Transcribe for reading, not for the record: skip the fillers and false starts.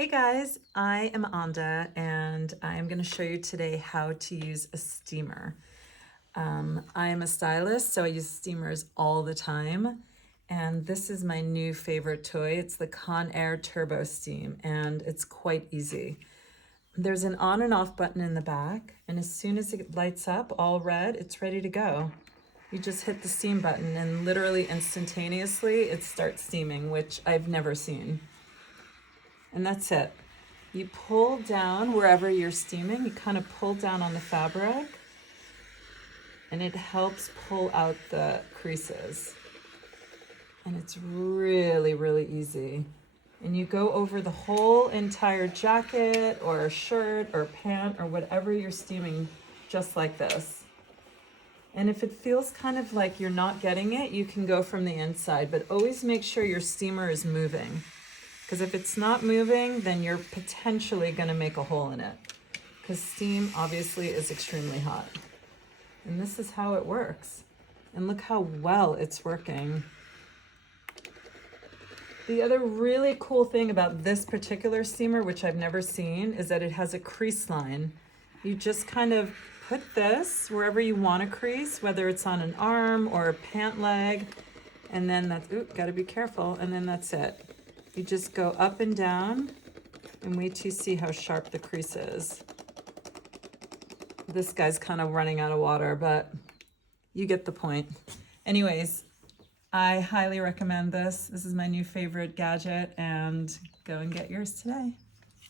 Hey guys, I am Anda and I'm going to show you today how to use a steamer. I am a stylist, so I use steamers all the time. And this is my new favorite toy. It's the Conair Turbo Steam and it's quite easy. There's an on and off button in the back, and as soon as it lights up all red, it's ready to go. You just hit the steam button and literally instantaneously it starts steaming, which I've never seen. And that's it. You pull down wherever you're steaming, you kind of pull down on the fabric and it helps pull out the creases. And it's really, really easy. And you go over the whole entire jacket or shirt or pant or whatever you're steaming just like this. And if it feels kind of like you're not getting it, you can go from the inside, but always make sure your steamer is moving. Because if it's not moving, then you're potentially going to make a hole in it. Because steam obviously is extremely hot. And this is how it works. And look how well it's working. The other really cool thing about this particular steamer, which I've never seen, is that it has a crease line. You just kind of put this wherever you want to crease, whether it's on an arm or a pant leg. And then that's, gotta be careful. And then that's it. You just go up and down and wait till you see how sharp the crease is. This guy's kind of running out of water, but you get the point. Anyways, I highly recommend this. This is my new favorite gadget, and go and get yours today.